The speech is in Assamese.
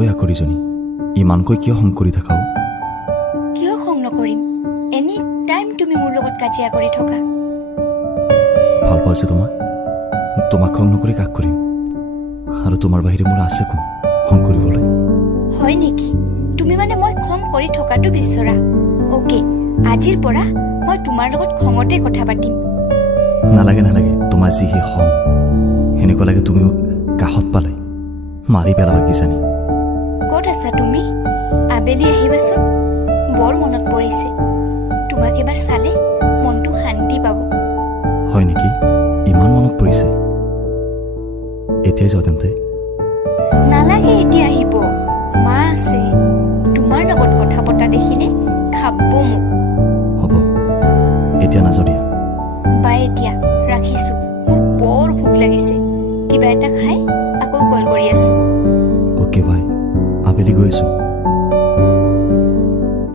ঐ আকৰিজনী, ইমানকৈ কিয় খং কৰি থাকাও? কিয় খং নকৰিম? এনি টাইম তুমি মোৰ লগত কাজিয়া কৰি থকা। ভাল পাইছে তোমাক খং নকৰি কাক কৰিম? আৰু তোমাৰ বাহিৰে মোৰ আছে কোন খং কৰিবলৈ? হয় নেকি? তুমি মানে মই খং কৰি থকাটো বিচৰা? অ'কে, আজিৰ পৰা মই তোমাৰ লগত খঙতে কথা পাতিম। নালাগে তোমাৰ যিহে খং, সেনেকুৱা লাগে তুমি মোক কাষত পালে মাৰি পেলাবা কিজানি। ক'ত আছা তুমি? আবেলি আহিবাচোন, বৰ মনত পৰিছে। তোমাক এবাৰ চালে মনটো শান্তি পাব। হয় নেকি? ইমান মনত পৰিছে? এতিয়াই যাওঁ তেন্তে। নালাগে এতিয়া আহিব, মা আছে। তোমাৰ লগত কথা পতা দেখিলে খাব মোক। হ'ব, এতিয়া নাযাওঁ দিয়া। বাই, এতিয়া ৰাখিছো, মোৰ বৰ ভোক লাগিছে। কিবা এটা খাই আকৌ কল কৰি আছো। অ'কে বাই, আবেলি গৈ আছোঁ।